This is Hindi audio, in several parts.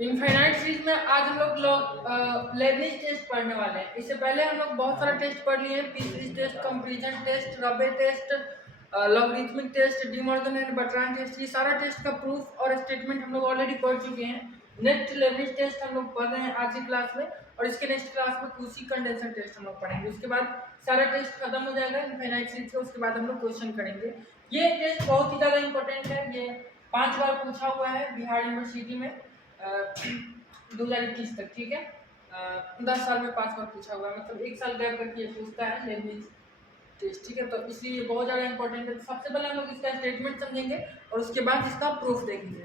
इनफाइनाइट सीरीज में आज हम लोग लेबनिज टेस्ट पढ़ने वाले हैं। इससे पहले हम लोग बहुत सारा टेस्ट पढ़ लिए हैं। P series test, comparison test, Raabe test, logarithmic test, De Morgan and Bertrand test, ये सारा टेस्ट का प्रूफ और स्टेटमेंट हम लोग ऑलरेडी पढ़ चुके हैं। नेक्स्ट लेबनिज टेस्ट हम लोग पढ़ रहे हैं आज की क्लास में, और इसके नेक्स्ट क्लास में क्यूसी कंडेंसर टेस्ट हम लोग पढ़ेंगे। उसके बाद सारा टेस्ट खत्म हो जाएगा इनफाइनाइट सीरीज का। उसके बाद हम लोग क्वेश्चन करेंगे। ये टेस्ट बहुत ही ज़्यादा इंपॉर्टेंट है। ये 5 बार पूछा हुआ है बिहार यूनिवर्सिटी में 2021 तक, ठीक है। 10 साल में 5 बार पूछा हुआ है, मतलब 1 साल गैप करके ये पूछता है लेबनिज टेस्ट, ठीक है। तो इसलिए ये बहुत ज़्यादा इंपॉर्टेंट है। सबसे पहले हम लोग इसका स्टेटमेंट समझेंगे और उसके बाद इसका प्रूफ देखेंगे।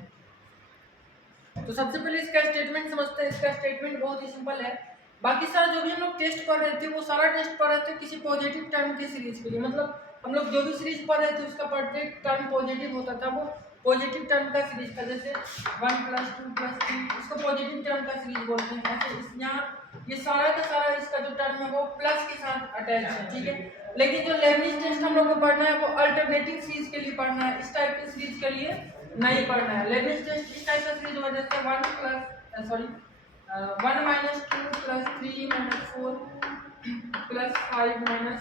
तो सबसे पहले इसका स्टेटमेंट समझते हैं। इसका स्टेटमेंट बहुत ही सिंपल है। बाकी सारा जो भी हम लोग टेस्ट पढ़ रहे थे वो सारा टेस्ट पढ़ रहे थे किसी पॉजिटिव टर्म की सीरीज के लिए। मतलब हम लोग जो भी सीरीज पढ़ रहे थे उसका प्रत्येक टर्म पॉजिटिव होता था, वो पॉजिटिव टर्म का सीरीज था। जैसे 1 + 2 + 3 इसको पॉजिटिव टर्म का सीरीज बोलते हैं। ऐसे यहाँ ये सारा का सारा इसका जो टर्म है वो प्लस के साथ अटैच है, ठीक है। लेकिन जो लेबनिज टेस्ट हम लोग को पढ़ना है वो अल्टरनेटिव सीरीज के लिए पढ़ना है, इस टाइप की सीरीज के लिए नहीं पढ़ना है। लेबनिज टेस्ट इस टाइप का सीरीज होगा जैसे 1 - 2 + 3 - 4 + 5 - 6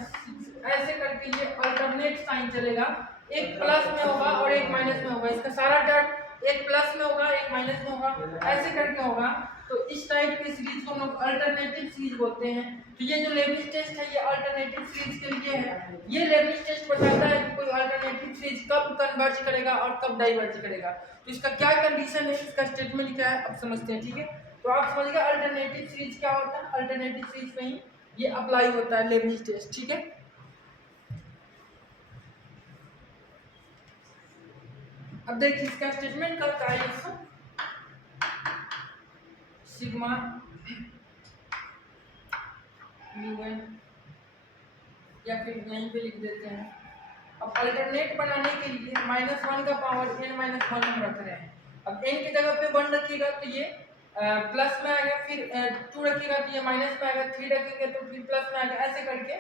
ऐसे करके ये अल्टरनेट साइन चलेगा। एक प्लस में होगा और एक माइनस में होगा। इसका सारा टर्म एक प्लस में होगा, एक माइनस में होगा, ऐसे करके होगा। तो इस टाइप की सीरीज को हम लोग अल्टरनेटिव सीरीज बोलते हैं। तो ये जो लेबनिज टेस्ट है ये अल्टरनेटिव सीरीज के लिए है। ये लेबनिज टेस्ट बताता है कि कोई अल्टरनेटिव सीरीज कब कन्वर्ज करेगा और कब डाइवर्ज करेगा। तो इसका क्या कंडीशन है, इसका स्टेटमेंट क्या है, अब समझते हैं, ठीक है। तो आप समझ गए अल्टरनेटिव सीरीज क्या होता है। अल्टरनेटिव सीरीज में ही ये अप्लाई होता है लेबनिज टेस्ट, ठीक है। अब देखिए इसका स्टेटमेंट करता है सिग्मा un, या फिर यहीं पे लिख देते हैं। अब अल्टरनेट बनाने के लिए -1 का पावर n - 1 हम रख रहे हैं। अब n की जगह पे 1 रखिएगा तो ये प्लस में आएगा, फिर 2 रखिएगा तो ये माइनस में आएगा, 3 रखेंगे तो फिर प्लस में आएगा, ऐसे करके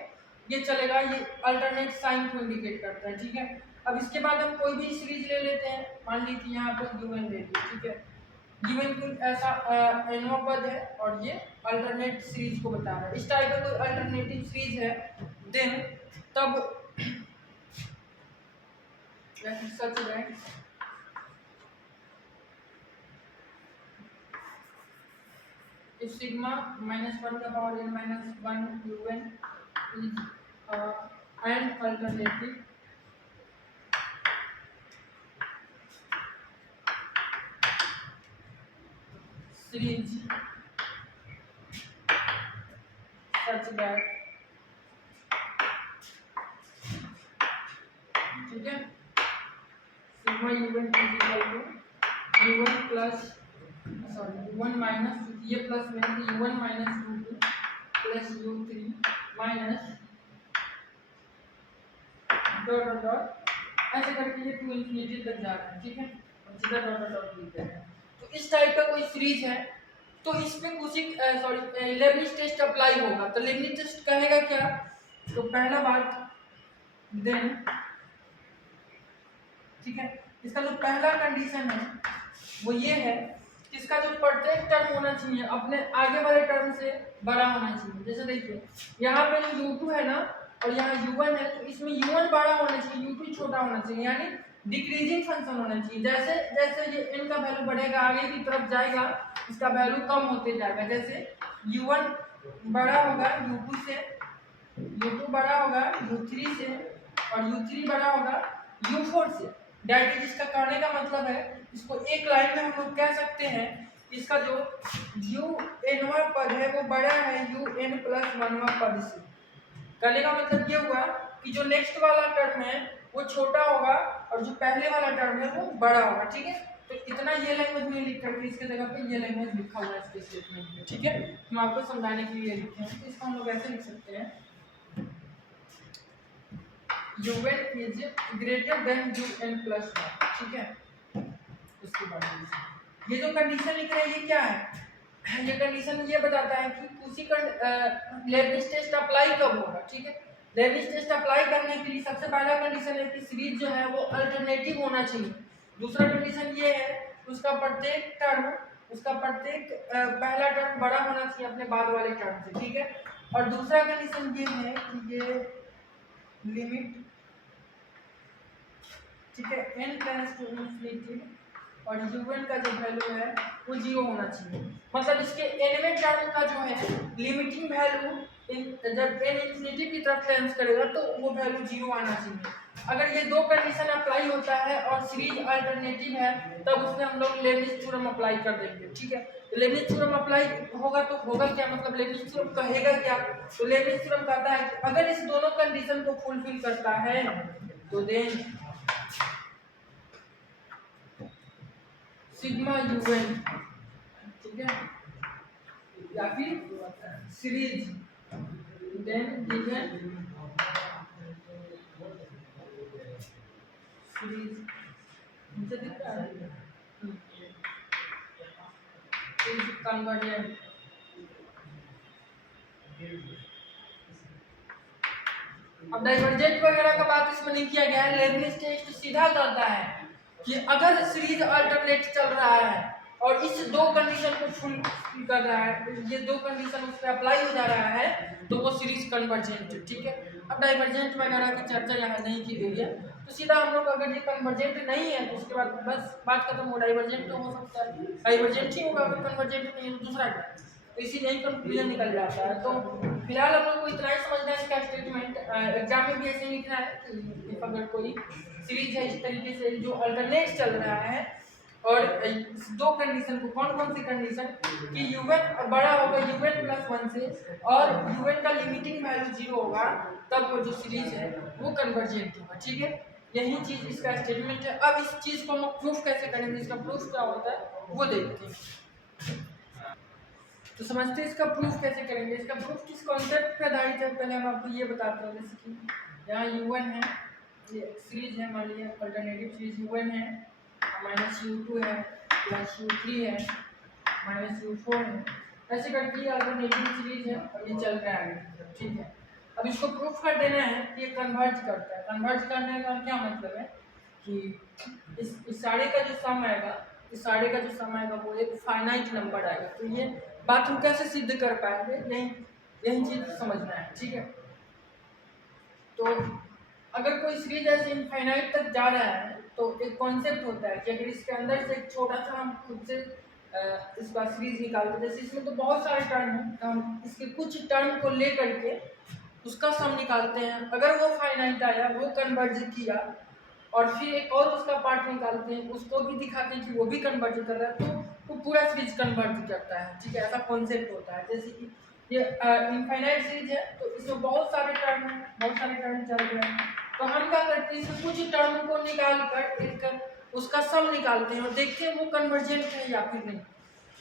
ये चलेगा। ये अल्टरनेट साइन को इंडिकेट करता है, ठीक है। अब इसके बाद हम कोई भी सीरीज ले लेते हैं। मान लीजिए यहाँ पर गिवन ले लीजिए, ठीक है। गिवन कोई ऐसा nवां पद है और ये अल्टरनेट सीरीज को बता रहा है। इस टाइप का कोई अल्टरनेटिव सीरीज है देन तब सच दैट if sigma -1 का power n - 1 un is an alternative series such that, ठीक है, sigma un is equal to u1 plus u1 minus ये प्लस में u1 minus u2 plus u3 minus dot dot dot ऐसे करके ये टू इन्फिनिटी तक जा रहा है, ठीक है। और सीधा डॉट डॉट डॉट लिख रहे हैं। तो इस टाइप का कोई सीरीज है तो इसमें कुछ लेबनिज टेस्ट अप्लाई होगा। तो लेबनिज टेस्ट कहेगा क्या, तो पहला बात देन, ठीक है। इसका जो पहला कंडीशन है वो ये है कि इसका जो प्रत्येक टर्म होना चाहिए अपने आगे वाले टर्म से बड़ा होना चाहिए। जैसे देखिए यहाँ पे जो u2 है ना और यहाँ u1 है, तो इसमें u1 बड़ा होना चाहिए, u2 छोटा होना चाहिए, यानी डिक्रीजिंग फंक्शन होना चाहिए। जैसे जैसे ये n का वैल्यू बढ़ेगा आगे की तरफ जाएगा, इसका वैल्यू कम होते जाएगा। जैसे u1 बड़ा होगा u2 से, u2 बड़ा होगा u3 से, और u3 बड़ा होगा u4 से। डेट इज, इसका कहने का मतलब है, इसको एक लाइन में हम लोग कह सकते हैं, इसका जो un पद है वो बड़ा है un + 1 पद से। कहने का मतलब ये हुआ कि जो नेक्स्ट वाला टर्म है वो छोटा होगा और जो पहले वाला टर्म है वो बड़ा होगा, ठीक है। तो इतना ये लैंग्वेज में लिख करके इसके जगह पे ये लैंग्वेज लिखा हुआ है इसके स्टेटमेंट में, ठीक है। हम आपको समझाने के लिए लिखे हैं। तो इसको हम लोग ऐसे लिख सकते हैं un is greater than un + 1, ठीक है। उसके बाद ये जो कंडीशन लिख रहे हैं ये क्या है, ये कंडीशन ये बताता है कि उसी लेबनिज टेस्ट अप्लाई कब होगा, ठीक है। लेबनिज टेस्ट अप्लाई करने के लिए सबसे पहला कंडीशन है कि सीरीज जो है वो अल्टरनेटिव होना चाहिए। दूसरा कंडीशन ये है उसका प्रत्येक टर्म उसका प्रत्येक पहला टर्म बड़ा होना चाहिए अपने बाद वाले टर्म से, ठीक है। और दूसरा कंडीशन ये है कि ये लिमिट, ठीक है, n टेंड्स टू इन्फिनिटी और un का जो वैल्यू है वो 0 होना चाहिए। मतलब इसके nवें टर्म का जो है लिमिटिंग वैल्यू जब n इन्फिनिटी की तरफ टेंड्स करेगा तो वो वैल्यू 0 आना चाहिए। अगर ये दो कंडीशन अप्लाई होता है और सीरीज अल्टरनेटिव है तब उसमें हम लोग लेबनिज़ थ्योरम अप्लाई कर देंगे, ठीक है। तो लेबनिज़ थ्योरम अप्लाई होगा तो होगा क्या, मतलब लेबनिज़ थ्योरम कहेगा क्या, तो लेबनिज़ थ्योरम कहता है कि अगर इस दोनों कंडीशन को फुलफिल करता है तो देन सिग्मा यूएन, ठीक है, या फिर सीरीज देन गिवन सीरीज मुझे दिख रहा है इज कन्वर्जेंट। अब डाइवर्जेंट वगैरह का बात इसमें नहीं किया गया है, लेबनिज़ टेस्ट सीधा कहता है कि अगर सीरीज अल्टरनेट चल रहा है और इस दो कंडीशन को फुल कर रहा है, ये दो कंडीशन उस पर अप्लाई हो जा रहा है तो वो सीरीज कन्वर्जेंट है, ठीक है। अब डाइवर्जेंट वगैरह की चर्चा यहाँ नहीं की गई है, तो सीधा हम लोग अगर ये कन्वर्जेंट नहीं है तो उसके बाद बस बात खत्म हो, डाइवर्जेंट तो हो सकता है, डाइवर्जेंट ही होगा, अगर कन्वर्जेंट नहीं है तो दूसरा क्या, तो इसी नहीं कंक्लूजन निकल जाता है। तो फिलहाल हम लोग को इतना ही समझना है इसका स्टेटमेंट, एग्जाम में भी ऐसे ही लिखना है कि अगर कोई सीरीज है इस तरीके से जो अल्टरनेट चल रहा है और दो कंडीशन को, कौन कौन सी कंडीशन कि यूएन बड़ा होगा यूएन प्लस 1 से और यूएन का लिमिटिंग वैल्यू 0 होगा, तब वो जो सीरीज है वो कन्वर्जेंट होगा, ठीक है। यही चीज इसका स्टेटमेंट है। अब इस चीज को हम प्रूफ कैसे करेंगे, इसका प्रूफ क्या होता है वो देखते हैं। तो समझते हैं इसका प्रूफ कैसे करेंगे। इसका प्रूफ किस कॉन्सेप्ट पे आधारित है पहले हम आपको ये बताते हैं। जैसे कि यहाँ U1 है, ये सीरीज है, मान लीजिए अल्टरनेटिव सीरीज U1 है, माइनस U2 है, प्लस U3 है, माइनस U4 है, ऐसे करके अल्टरनेटिव सीरीज है और ये चल रहा है, ठीक है। अब इसको प्रूफ कर देना है कि ये कन्वर्ज करता है। कन्वर्ज करने का क्या मतलब है कि इस सारे का जो सम आएगा, इस सारे का जो सम आएगा वो एक फाइनाइट नंबर आएगा। तो ये बात हम कैसे सिद्ध कर पाएंगे, यही चीज समझना है, ठीक है। तो अगर कोई सीरीज ऐसे इनफाइनाइट तक जा रहा है तो एक कॉन्सेप्ट होता है कि अगर इसके अंदर से एक छोटा सा हम खुद से इसका सीरीज निकालते, जैसे इसमें तो बहुत सारे टर्म हैं तो हम इसके कुछ टर्म को ले करके उसका सम निकालते हैं। अगर वो फाइनाइट आया, वो कन्वर्ज किया और फिर एक और उसका पार्ट निकालते हैं, उसको भी दिखाते हैं कि वो भी कन्वर्ज कर रहा है, तो वो पूरा सीरीज कन्वर्ज करता है, ठीक है। ऐसा कॉन्सेप्ट होता है। जैसे कि ये इनफाइनाइट सीरीज है तो इसमें बहुत सारे टर्म हैं, बहुत सारे टर्म चल रहे हैं, तो हम क्या करते हैं इसमें कुछ टर्म को निकाल कर एक उसका सम निकालते हैं और देखते हैं वो कन्वर्जेंट है या फिर नहीं,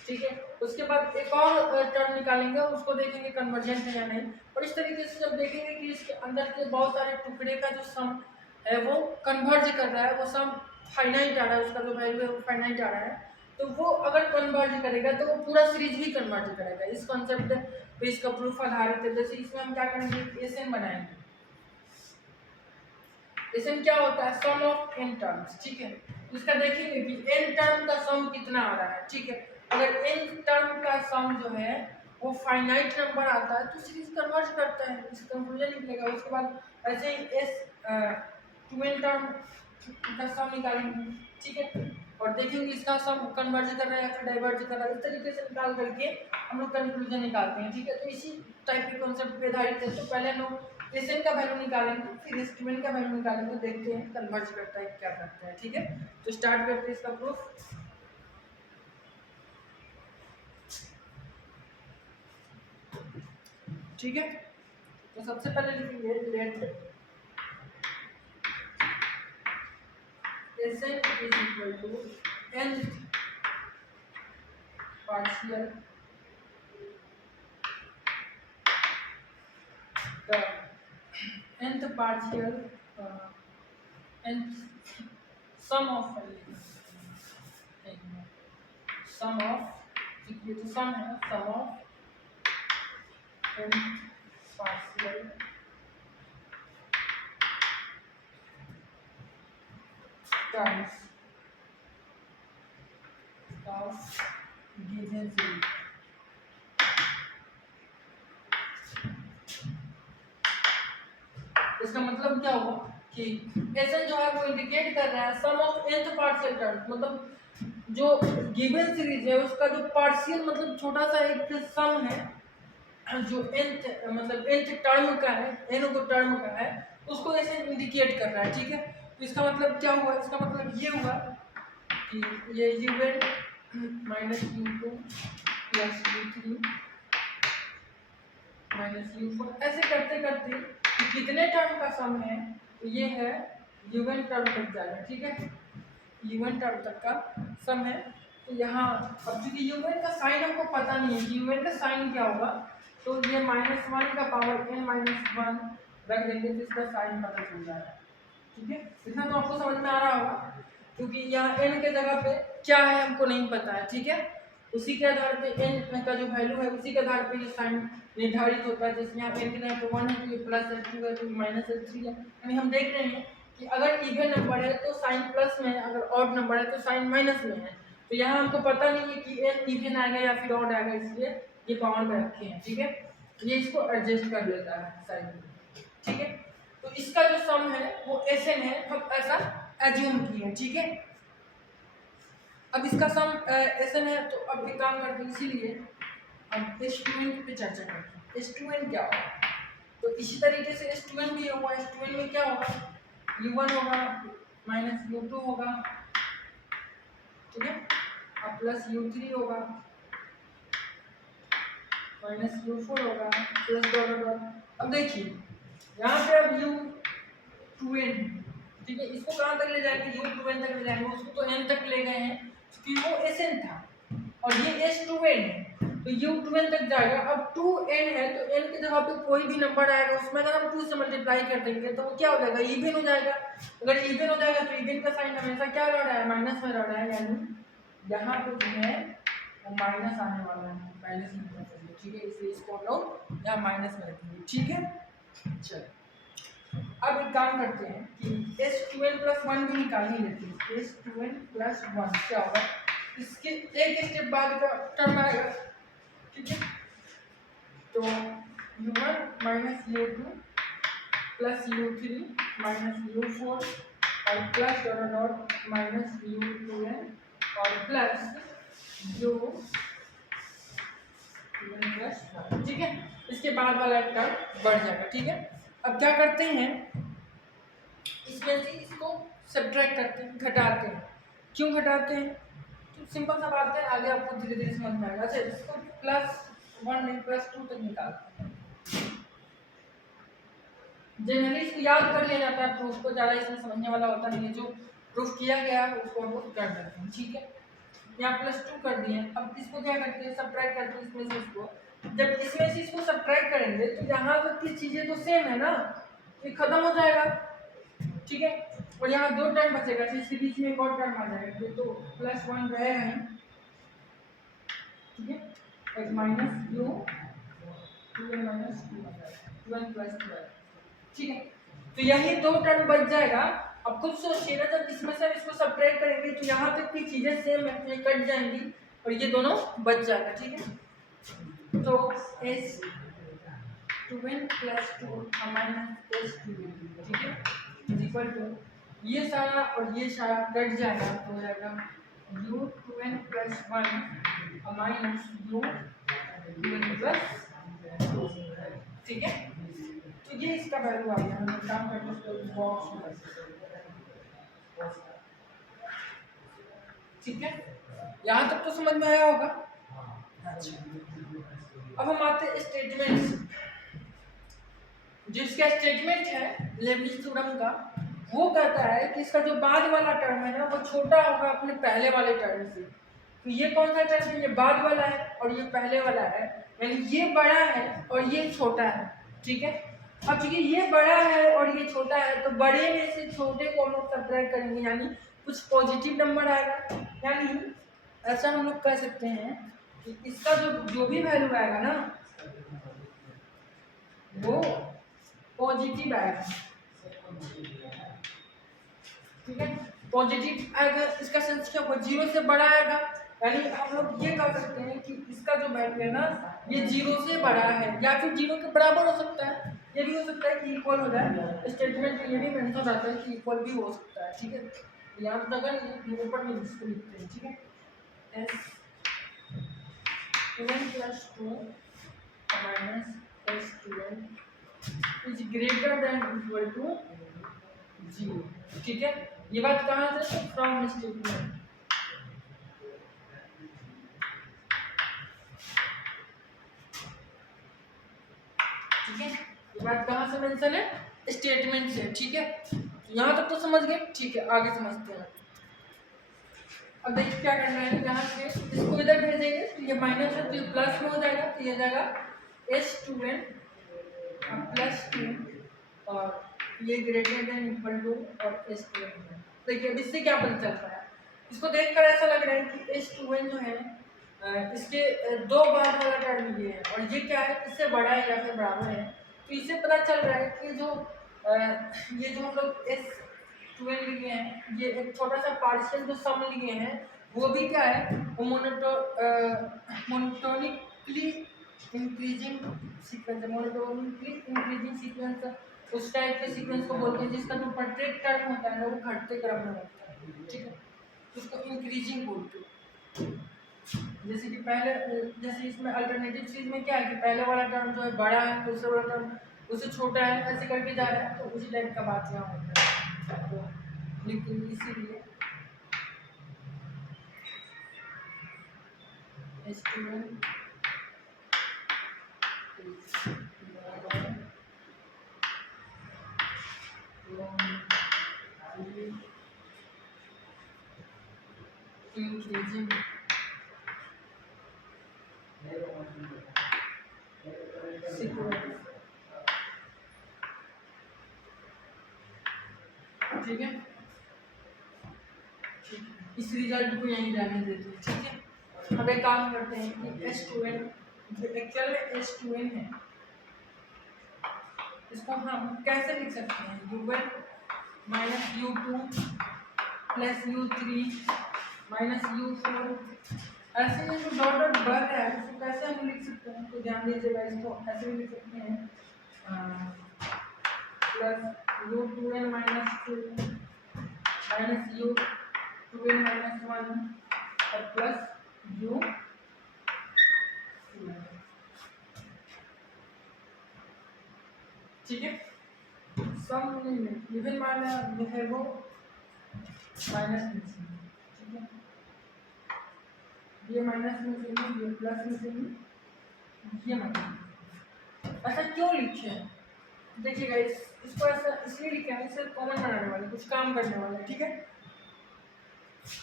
ठीक है। उसके बाद एक और टर्म निकालेंगे और उसको देखेंगे कन्वर्जेंट है या नहीं, और इस तरीके से जब देखेंगे कि इसके अंदर के बहुत सारे टुकड़े का जो सम है वो कन्वर्ज कर रहा है, वो सम फाइनाइट आ रहा है, उसका जो वैल्यू है वो फाइनाइट आ रहा है, तो वो अगर कन्वर्ज करेगा तो वो पूरा सीरीज भी कन्वर्ज करेगा। इस कॉन्सेप्ट पे इसका प्रूफ आधारित है। जैसे इसमें हम क्या करेंगे, एसएन बनाएंगे। एसएन क्या होता है, सम ऑफ एन टर्म्स, ठीक है। इसका देखेंगे कि एन टर्म का सम कितना आ रहा है, ठीक है। अगर एन टर्म का सम जो है वो फाइनाइट नंबर आता है तो सीरीज कन्वर्ज करता है, इस कंक्लूजन निकलेगा। उसके बाद ऐसे ही एस टू एन टर्म का सम निकालेंगे, ठीक है, और देखेंगे इसका सम कन्वर्ज कर रहा है या फिर डाइवर्ज कर रहा है। इस तरीके से निकाल करके हम लोग कंक्लूजन निकालते हैं, ठीक है। तो इसी टाइप के कॉन्सेप्ट पे आधारित है। तो पहले हम लोग एसएन का वैल्यू निकालेंगे, फिर एस्टिमेट का वैल्यू निकालेंगे, देखते हैं कन्वर्ज करता है क्या करता है, ठीक है। तो स्टार्ट करते हैं इसका प्रूफ। ठीक है, तो सबसे पहले लिखेंगे let S n is equal to nth partial the nth partial nth sum of sum of ये तो सम है, sum of nth partial terms of given series. इसका मतलब क्या हुआ कि Sn जो है वो इंडिकेट कर रहा है सम ऑफ nth पार्शियल टर्म, मतलब जो गिवन सीरीज है उसका जो पार्शियल मतलब छोटा सा एक सम है जो nth मतलब nth टर्म का है, n को टर्म का है, उसको ऐसे इंडिकेट कर रहा है। ठीक है, तो इसका मतलब क्या हुआ, इसका मतलब ये हुआ कि ये u1 minus u2 plus u3 minus u4 ऐसे करते करते कि कितने टर्म का सम है, तो ये है u1 टर्म तक जाएगा। ठीक है, u1 टर्म तक का सम है। तो यहाँ अब चूंकि u1 का साइन हमको पता नहीं है कि u1 का साइन क्या होगा, तो ये -1 का पावर n-1 रख देंगे तो इसका साइन पता चल जाएगा। ठीक है, इतना तो आपको समझ में आ रहा होगा, क्योंकि यहाँ n के जगह पे क्या है हमको नहीं पता है। ठीक है, उसी के आधार पे n का जो वैल्यू है उसी के आधार पे जो साइन निर्धारित होता है। जैसे यहाँ पे n के जगह पे 1 है तो ये प्लस h2 है तो ये माइनस h3 है। यानी हम देख रहे हैं कि अगर इवन नंबर है तो साइन प्लस में है, अगर ऑड नंबर है तो साइन माइनस में है। तो यहाँ हमको पता नहीं है कि n इवन आएगा या फिर ऑड आएगा, इसलिए ये पावर में रखे हैं। ठीक है, ये इसको एडजस्ट कर लेता है साइन। ठीक है, तो इसका जो सम है वो Sn है, हम ऐसा एज्यूम किए। ठीक है, अब इसका सम Sn है तो अब एक काम करते हैं, इसीलिए हम S2n पे चर्चा करते हैं। S2n क्या होगा, तो इसी तरीके से S2n भी होगा। S2n में क्या होगा, u1 होगा माइनस u2 होगा, ठीक है, अब प्लस u3 होगा माइनस u4 होगा प्लस डॉट डॉट। अब देखिए यहाँ पे अब u2n, ठीक है, इसको कहाँ तक ले जाएंगे, u2n तक ले जाएंगे, उसको तो n तक ले गए हैं क्योंकि वो Sn था और ये S2n है तो u2n तक जाएगा। अब 2n है तो n की जगह पे कोई भी नंबर आएगा उसमें अगर हम 2 से मल्टीप्लाई कर देंगे तो वो क्या हो जाएगा, इवन हो जाएगा। अगर इवन हो जाएगा तो इवन का साइन हमेशा क्या रह रहा है, माइनस में रह रहा है, यानी यहाँ पे जो है वो माइनस आने वाला है, माइनस में पता चलिए। ठीक है, इसलिए इसको हम लोग यहाँ माइनस में रखेंगे। ठीक है, चलो अब एक काम करते हैं कि S2n प्लस 1 भी निकाल ही लेते हैं। S2n प्लस 1 क्या होगा, इसके एक स्टेप बाद का टर्म आएगा। ठीक है, तो u1 minus u2 plus u3 minus u4 और plus dot dot minus u2n और प्लस u2n प्लस 1। ठीक है, इसके बाद वाला टर्म बढ़ जाएगा। ठीक है, अब क्या करते हैं, इसमें से इसको सब्ट्रैक्ट करते हैं, घटाते हैं। क्यों घटाते हैं, तो सिंपल सा बात है, आगे आपको धीरे धीरे समझ में आएगा। अच्छा, इसको +1 नहीं +2 तक निकालते हैं। जनरली इसको याद कर लिया जाता है, प्रूफ को ज़्यादा इसमें समझने वाला होता नहीं है। जो प्रूफ किया गया है उसको हम लोग कर देते हैं। ठीक है, यहाँ +2 कर दिए। अब इसको क्या करते हैं, सब्ट्रैक्ट करते हैं इसमें से इसको। जब इसमें से इसको सब्ट्रैक्ट करेंगे तो यहाँ तक की चीज़ें तो सेम है ना, ये खत्म हो जाएगा। ठीक है, और यहाँ 2 टर्म बचेगा, इसके बीच में एक और टर्म आ जाएगा, ये तो +1 रहे हैं। ठीक है, एक माइनस u 2n माइनस 2 आ जाएगा, 2n प्लस 2। ठीक है, तो यही 2 टर्म बच जाएगा। अब खुद सोचिए ना, जब इसमें से इसको सब्ट्रैक्ट करेंगे तो यहाँ तक की चीजें सेम है, ये कट जाएंगी और ये दोनों बच जाएगा। ठीक है, तो S2n प्लस 2 माइनस S2n, ठीक है, इक्वल टू ये सारा और ये सारा कट जाएगा तो हो जाएगा u2n plus 1 minus u2n plus 2। ठीक है, तो ये इसका वैल्यू आ गया। हम काम करते हैं बॉक्स में। ठीक है, यहाँ तक तो समझ में आया होगा। अच्छा, अब हम आते हैं स्टेटमेंट। जिसका स्टेटमेंट है लेबनिज थ्योरम का, वो कहता है कि इसका जो बाद वाला टर्म है ना वो छोटा होगा अपने पहले वाले टर्म से। तो ये कौन सा टर्म है, ये बाद वाला है और ये पहले वाला है, यानी ये बड़ा है और ये छोटा है। ठीक है, अब चूंकि ये बड़ा है और ये छोटा है तो बड़े में से छोटे को हम लोग सब्ट्रैक्ट करेंगे, यानी कुछ पॉजिटिव नंबर आएगा। यानी ऐसा हम लोग कह सकते हैं कि इसका जो भी वैल्यू आएगा ना वो पॉजिटिव आएगा। ठीक है, पॉजिटिव आएगा, इसका सेंस क्या होगा, 0 से बड़ा आएगा यानी हम लोग ये कह सकते हैं कि इसका जो वैल्यू है ना ये 0 से बड़ा है या फिर 0 के बराबर हो सकता है, ये भी हो सकता है कि इक्वल हो जाए। स्टेटमेंट में ये भी मेंशन रहता है कि इक्वल भी हो सकता है, ठीक है। यहाँ पर अगर ये ऊपर में इसको लिखते हैं, ठीक है, S student plus 2 minus S student is greater than equal to 0, ठीक है। ये बात कहाँ से? फ्रॉम स्टेटमेंट, ठीक है। ये बात कहाँ से मेंशन है? स्टेटमेंट से, ठीक है। यहाँ तक तो समझ गए, ठीक है। आगे समझते हैं। अब देखिए क्या करना है, यहाँ से इसको इधर भेजेंगे तो ये माइनस है तो ये प्लस में हो जाएगा, तो ये जाएगा एस स्टूडेंट प्लस 2 और ये ग्रेटर देन इक्वल टू और एस स्टूडेंट। देखिए अब इससे क्या पता चलता है, इसको देखकर ऐसा लग रहा है कि एस स्टूडेंट जो है इसके दो बाद वाला टर्म ये है और ये क्या है, इससे बड़ा है या फिर बराबर है। तो इससे पता चल रहा है कि ये जो हम लोग एस स्टूडेंट लिए हैं, ये एक छोटा सा पार्शियल जो सम लिए हैं वो भी क्या है, वो मोनोटोनिकली इंक्रीजिंग सीक्वेंस है। मोनोटोनिकली इंक्रीजिंग सीक्वेंस उस टाइप के सीक्वेंस को बोलते हैं जिसका जो प्रत्येक टर्म होता है ना वो घटते क्रम में होता है, ठीक है। उसको इंक्रीजिंग बोलते हैं। जैसे कि पहले, जैसे इसमें अल्टरनेटिव चीज में क्या है कि पहले वाला टर्म जो है बड़ा है, दूसरा वाला टर्म उससे छोटा है, ऐसे करके जा रहा है। तो उसी टाइप का बात यहाँ होता है। तो लेकिन इसीलिए स्टूडेंट इंक्रीजिंग सीक्वेंस, ठीक है। इस रिजल्ट को यहीं जाने देते हैं, ठीक है। अब एक काम करते हैं कि एस स्टूडेंट जो एक्चुअल में एस स्टूडेंट है इसको हम कैसे लिख सकते हैं, u1 minus u2 plus u3 minus u4, ऐसे में जो डॉट डॉट बढ़ रहा है उसको कैसे हम लिख सकते हैं। तो ध्यान दीजिएगा, इसको ऐसे भी लिख सकते हैं plus u2n minus 2 minus u2n minus 1 और प्लस u, ठीक है। सम में इवन माना जो है वो माइनस में से, ठीक है। ये माइनस में से ये प्लस में से ये माइनस। ऐसा क्यों लिखे हैं? देखिएगा इसको ऐसा इसलिए लिखे हैं, इससे कॉमन बनाने वाले, कुछ काम करने वाले, ठीक है।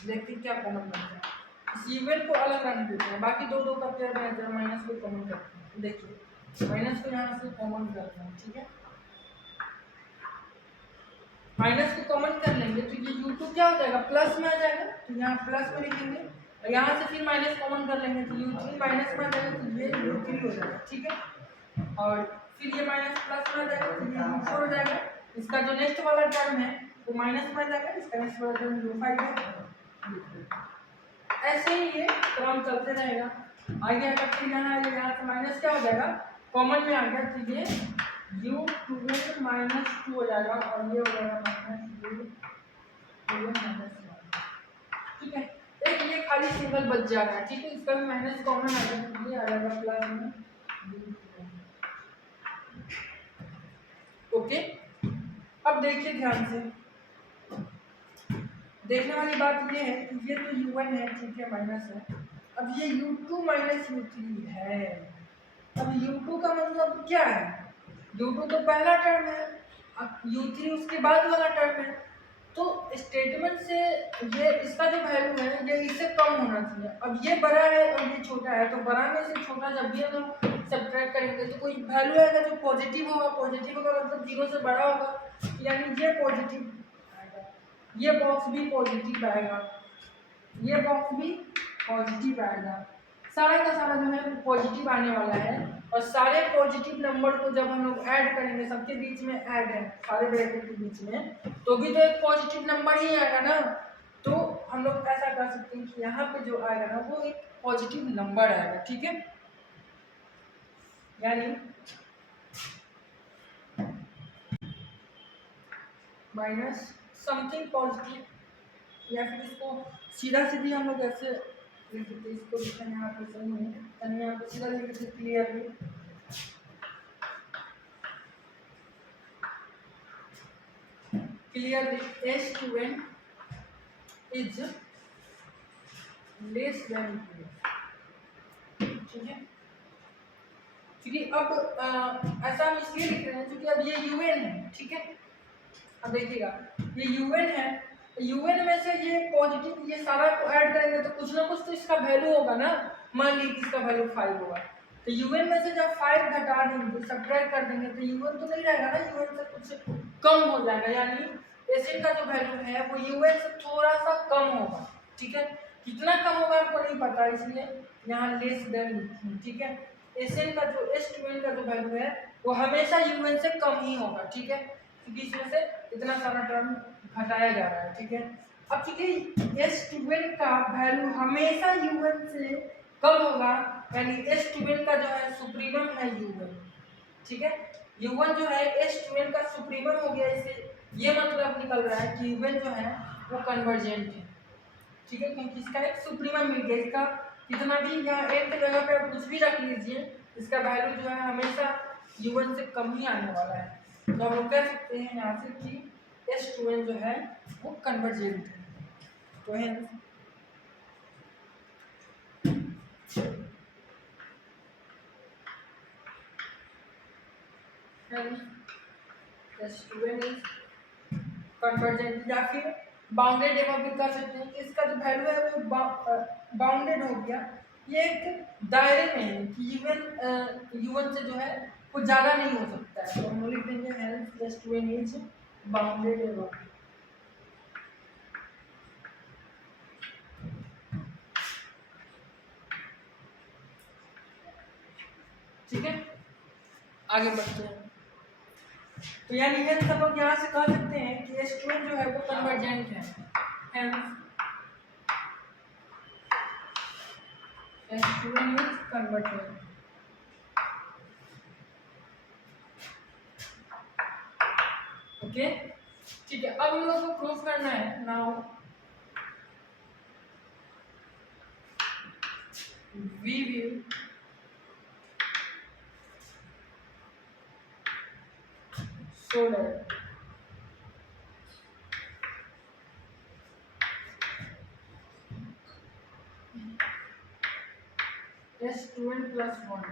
देखते क्या कॉमन बनता है। इस इवन को अलग रखने देते हैं, बाकी दो दो का पेयर बनाते हैं, माइनस को कॉमन करते हैं। देखिए माइनस को यहाँ से कॉमन करते हैं, ठीक है। माइनस को कॉमन कर लेंगे तो ये u2 क्या हो जाएगा, प्लस में आ जाएगा। तो यहाँ प्लस में लिखेंगे और यहाँ से फिर माइनस कॉमन कर लेंगे तो u3 माइनस में आ जाएगा, तो ये u3 हो जाएगा, ठीक है। और फिर ये माइनस प्लस में आ जाएगा तो ये u4 हो जाएगा। इसका जो नेक्स्ट वाला टर्म है वो माइनस में आ जाएगा, इसका नेक्स्ट वाला टर्म u5 है। ऐसे ही ये क्रम चलते रहेगा। आगे अगर फिर यहाँ से माइनस क्या हो जाएगा, कॉमन में आ गया तो ये u2 माइनस 2 हो जाएगा और ये हो जाएगा माइनस u2 माइनस 1, ठीक है। एक ये खाली सिंबल बच जा रहा है, ठीक है। इसका भी माइनस कॉमन आ जाएगा तो ये आ जाएगा प्लस में, ओके। अब देखिए ध्यान से, देखने वाली बात ये है कि ये तो u1 है, ठीक है, माइनस है। अब ये u2 माइनस u3 है। अब u2 का मतलब क्या है, u2 तो पहला टर्म है, अब u3 उसके बाद वाला टर्म है। तो स्टेटमेंट से ये इसका जो वैल्यू है ये इससे कम होना चाहिए। अब ये बड़ा है और ये छोटा है, तो बड़ा में से छोटा जब भी हम सब्ट्रैक्ट करेंगे तो कोई वैल्यू आएगा जो पॉजिटिव होगा। पॉजिटिव का मतलब 0 से बड़ा होगा, यानी ये पॉजिटिव आएगा, ये बॉक्स भी पॉजिटिव आएगा, ये बॉक्स भी पॉजिटिव आएगा। सारा का सारा जो है पॉजिटिव आने वाला है। और सारे पॉजिटिव नंबर को जब हम लोग ऐड करेंगे, सबके बीच में ऐड है, सारे ब्रैकेट के बीच में, तो भी तो एक पॉजिटिव नंबर ही आएगा ना। तो हम लोग ऐसा कर सकते हैं कि यहाँ पे जो आएगा ना वो एक पॉजिटिव नंबर आएगा, ठीक है, यानी माइनस समथिंग पॉजिटिव, या फिर इसको सीधा सीधी हम लोग ऐसे लिख देते हैं, इसको लिखना यहाँ पे सही नहीं है, यानी यहाँ पे सीधा लिख देते clearly S2n is less than, ठीक है, क्योंकि अब ऐसा हम इसलिए लिख रहे हैं क्योंकि अब ये UN है, ठीक है। अब देखिएगा ये UN है, UN में से ये पॉजिटिव ये सारा को ऐड करेंगे तो कुछ ना कुछ तो इसका वैल्यू होगा ना। मान लीजिए कि इसका वैल्यू 5 होगा, तो UN में से जब 5 घटा देंगे, सब्ट्रैक्ट कर देंगे, तो UN तो नहीं रहेगा ना, UN से कुछ कम हो जाएगा, यानी एसिड का जो वैल्यू है वो UN से थोड़ा सा कम होगा, ठीक है। कितना कम होगा आपको नहीं पता, इसलिए यहाँ लेस देन लिखते हैं, ठीक है। एसिड का जो S2n का जो वैल्यू है वो हमेशा UN से कम ही होगा, ठीक है, क्योंकि इसमें से इतना सारा टर्म घटाया जा रहा है, ठीक है। अब चूंकि S2n का वैल्यू हमेशा UN से कम होगा, यानी S2n का जो है सुप्रीमम है UN, ठीक है। UN जो है S2n का सुप्रीमम हो गया, इससे ये मतलब निकल रहा है कि UN जो है वो कन्वर्जेंट है, ठीक है, क्योंकि इसका एक सुप्रीमम मिल गया। इसका कितना भी यहाँ एक जगह पे आप कुछ भी रख लीजिए, इसका वैल्यू जो है हमेशा UN से कम ही आने वाला है। तो हम लोग कह सकते हैं यहाँ से कि S2n जो है वो कन्वर्जेंट है। तो है S2n इज कन्वर्जेंट, या फिर बाउंडेड एवं भी कर सकते हैं कि इसका जो वैल्यू है वो बाउंडेड हो गया, ये एक दायरे में है कि UN से जो है वो ज़्यादा नहीं हो सकता है। तो हम लिख देंगे हेल्थ S2n इज बाउंडेड एवं, ठीक है। आगे बढ़ते हैं, तो यानी ये सब लोग यहाँ से कह सकते हैं कि S2n जो है वो कन्वर्जेंट है, hence S2n is convergent. Okay, ठीक है। अब हम लोग को प्रूफ करना है, now we will show that S2n plus 1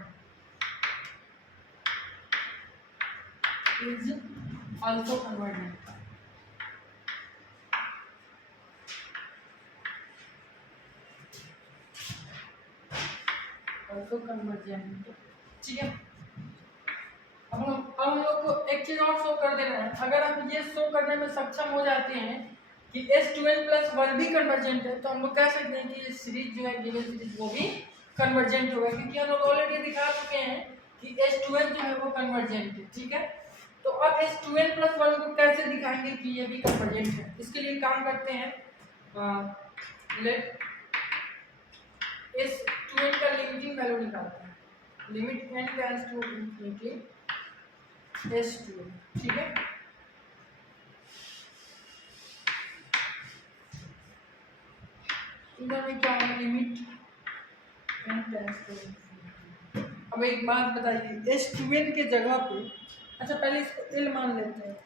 is also convergent, also convergent, ठीक है। अब हम लोग को एक चीज और शो कर देना है, अगर आप ये शो करने में सक्षम हो जाते हैं कि S2n plus 1 भी कन्वर्जेंट है, तो हम लोग कह सकते हैं कि ये सीरीज जो है गिवन सीरीज वो भी कन्वर्जेंट होगा, क्योंकि हम लोग ऑलरेडी दिखा चुके हैं कि S2n जो है वो कन्वर्जेंट है, ठीक है। तो अब S2n plus 1 को कैसे दिखाएंगे कि ये भी कन्वर्जेंट है, इसके लिए काम करते हैं, लेट S2n का लिमिटिंग वैल्यू निकालते हैं, limit n tends to infinity S2n, ठीक है। इधर में क्या है, limit n tends to infinity. अब एक बात बताइए, S2n के जगह पे, अच्छा पहले इसको L मान लेते हैं,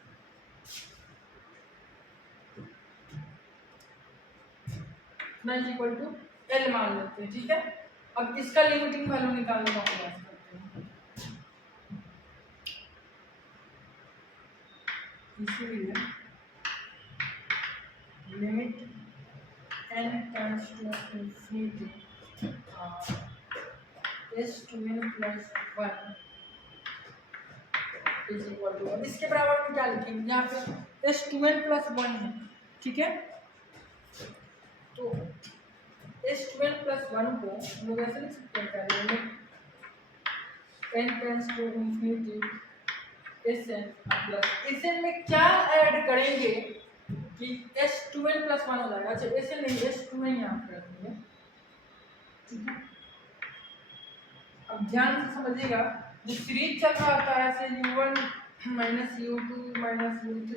ना इक्वल टू L मान लेते हैं, ठीक है। अब इसका लिमिटिंग वैल्यू निकालने का प्रयास करते हैं, इसीलिए limit n tends to infinity S2n plus 1 is equal to, इसके बराबर में क्या लिखेंगे, यहाँ पे S2n plus 1 है, ठीक है। तो S2n plus 1 को हम लोग ऐसे लिख सकते हैं, पहले limit n tends to infinity Sn plus Sn में क्या ऐड करेंगे कि S2n प्लस वन हो जाएगा। अच्छा ऐसे नहीं, S2n यहाँ पर रखेंगे, ठीक है। अब ध्यान से समझिएगा, जो सीरीज चल रहा था ऐसे U1 minus U2 minus U3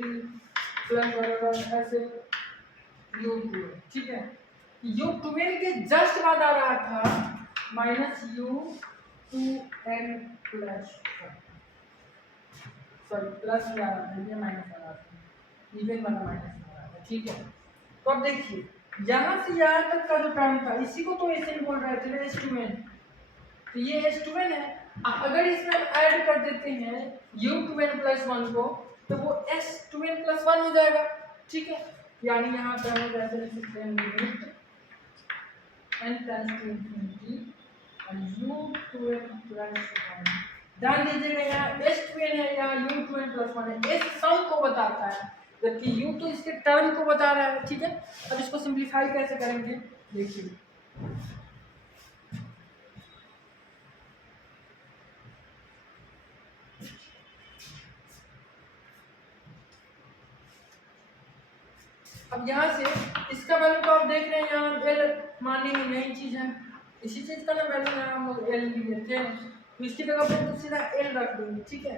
plus बराबर ऐसे U2, ठीक है। U12 के जस्ट बाद आ रहा था minus U2n plus, sorry plus में आ रहा था, ये माइनस आ रहा था, इवन वाला माइनस आ रहा था, ठीक है। तो अब देखिए यहाँ से यहाँ तक का जो टर्म था इसी को तो ऐसे ही बोल रहे थे ना S2n, तो ये S2n है। अगर इसमें ऐड कर देते हैं U2n प्लस वन को तो वो S2n प्लस वन हो जाएगा, ठीक है। यानी यहाँ पे हम ऐसे लिख सकते हैं limit n tends to infinity U2n plus one. ध्यान दीजिएगा यहाँ S2n है, यहाँ U2n प्लस वन है, इस सम को बताता है, जबकि U2 इसके टर्म को बता रहा है, ठीक है। अब इसको सिंप्लीफाई कैसे करेंगे देखिए, अब यहाँ से इसका वैल्यू तो आप देख रहे हैं, यहाँ एल मानने में नई चीज है, इसी चीज का ना वैल्यू यहाँ हम एल लिए थे, तो इसकी जगह पर तो सीधा एल रख देंगे, ठीक है।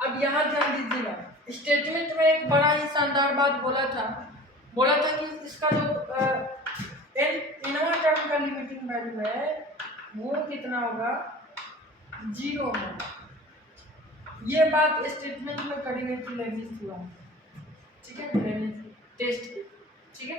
अब यहाँ ध्यान दीजिएगा, स्टेटमेंट में एक बड़ा ही शानदार बात बोला था कि इसका जो इनवा टर्म का लिमिटिंग वैल्यू है वो कितना होगा, 0 होगा। ये बात स्टेटमेंट में करी गई थी लेब्निज थ्योरम, ठीक है, लेब्निज टेस्ट के, ठीक है।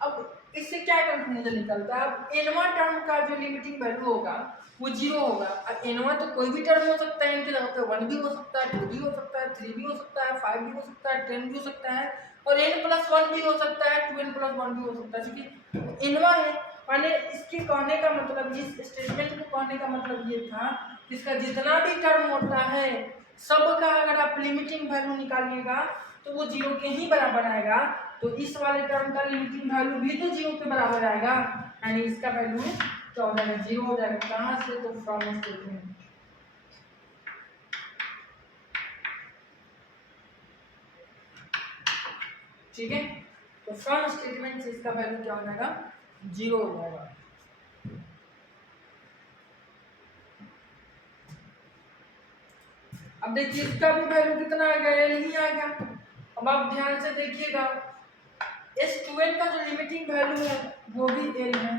अब इससे क्या कंक्लूजन निकलता है, अब एनवा टर्म का जो लिमिटिंग वैल्यू होगा वो 0 होगा। अब एनवा तो कोई भी टर्म हो सकता है, इनके जगह पे 1 भी हो सकता है, 2 भी हो सकता है, 3 भी हो सकता है, 5 भी हो सकता है, 10 भी हो सकता है, और n प्लस 1 भी हो सकता है, 2n प्लस 1 भी हो सकता है, क्योंकि एनवा है। माने इसके कहने का मतलब, इस स्टेटमेंट को कहने का मतलब ये था कि इसका जितना भी टर्म होता है सबका अगर आप लिमिटिंग वैल्यू निकालिएगा तो वो 0 के ही बराबर आएगा। तो इस वाले टर्म का लिमिटिंग वैल्यू भी तो 0 के बराबर आएगा, यानी इसका वैल्यू क्या हो जाएगा, 0 हो जाएगा। कहाँ से, तो फ्रॉम स्टेटमेंट, ठीक है। तो फ्रॉम स्टेटमेंट से इसका वैल्यू क्या हो जाएगा, 0 हो जाएगा। अब देखिए इसका भी वैल्यू कितना आ गया, एल ही आ गया। अब आप ध्यान से देखिएगा, S2n का जो लिमिटिंग वैल्यू है वो भी एल है,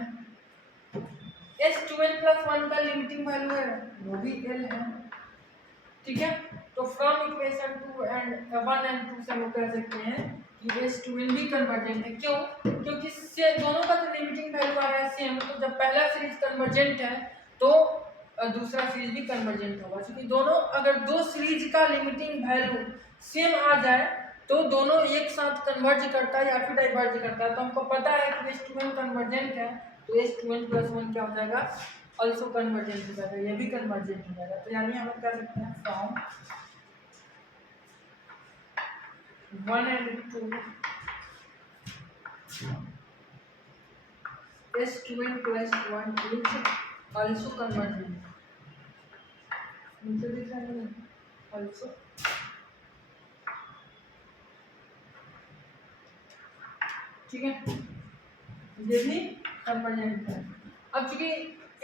S2n प्लस 1 का लिमिटिंग वैल्यू है वो भी एल है, ठीक है। तो फ्रॉम इक्वेशन 2 एंड 1 एंड 2 से हम कह सकते हैं कि S2n भी कन्वर्जेंट है। क्यों, क्योंकि इससे दोनों का जो लिमिटिंग वैल्यू आ रहा है सेम, तो जब पहला सीरीज कन्वर्जेंट है तो दूसरा सीरीज भी कन्वर्जेंट होगा, क्योंकि दोनों अगर दो सीरीज का लिमिटिंग वैल्यू सेम आ जाए तो दोनों एक साथ कन्वर्ज करता है या फिर डाइवर्ज करता है। तो हमको पता है कि S2n कन्वर्जेंट है, तो S2n प्लस 1 क्या हो जाएगा, ऑल्सो कन्वर्जेंट हो जाएगा, ये भी कन्वर्जेंट हो जाएगा। तो यानी हम कह सकते हैं from 1 and 2 S2n plus 1 is also convergent, नीचे दिख रहा है ऑल्सो, ठीक है, ये भी कन्वर्जेंट है। अब चूंकि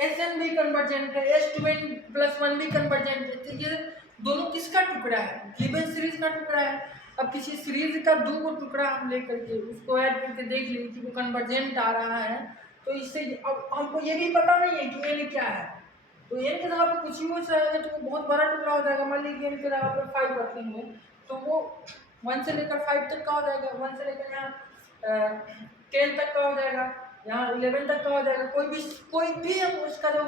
Sn भी कन्वर्जेंट है, S2n प्लस 1 भी कन्वर्जेंट है, तो ये दोनों किसका टुकड़ा है, गिवन सीरीज का टुकड़ा है। अब किसी सीरीज का दो को टुकड़ा हम लेकर के उसको ऐड करके देख लीजिए कि वो कन्वर्जेंट आ रहा है, तो इससे अब हमको ये भी पता नहीं है कि n क्या है, तो n के जगह पे कुछ भी हो जाएगा तो वो बहुत बड़ा टुकड़ा हो जाएगा। मान लीजिए n के जगह पे 5 रखेंगे तो वो 1 से लेकर 5 तक का हो जाएगा, 1 से लेकर यहाँ 10 तक का हो जाएगा, यहाँ 11 तक का हो जाएगा। कोई भी हम उसका जो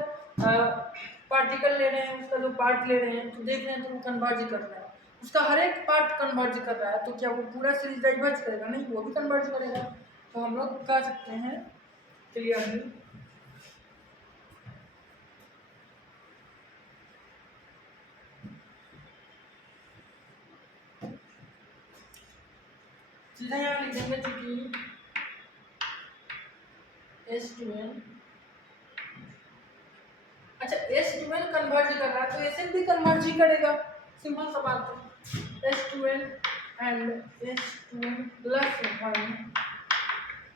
पार्टिकल ले रहे हैं, उसका जो पार्ट ले रहे हैं तो देख रहे हैं तो वो कन्वर्ज कर रहा है, उसका हर एक पार्ट कन्वर्ज कर रहा है, तो क्या वो पूरा सीरीज डाइवर्ज करेगा, नहीं, वो भी कन्वर्ज करेगा। तो हम लोग कह सकते हैं क्लियरली सीधा यहाँ लिख देंगे, चूंकि S2n, अच्छा S2n कन्वर्ज कर रहा है तो Sn भी कन्वर्ज ही करेगा, सिंपल सा बात है। S2n and H2 plus 1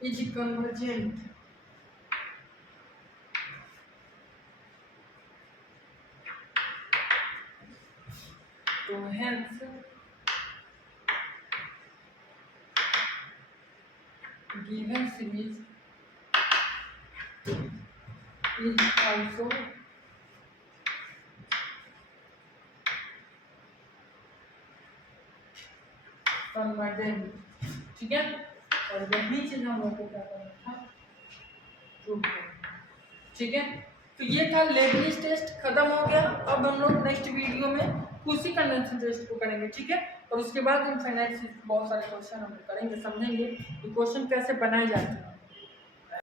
is convergent. So hence given series is also convergent. ठीक है, और यही चीज हम लोग को क्या करना था, प्रूव करना। ठीक है, तो ये था लेबनिज टेस्ट, खत्म हो गया। अब हम लोग नेक्स्ट वीडियो में उसी कंडेंसेशन टेस्ट को करेंगे। ठीक है, और उसके बाद इनफाइनाइट बहुत सारे क्वेश्चन हम करेंगे, समझेंगे कि क्वेश्चन कैसे बनाए जाते हैं।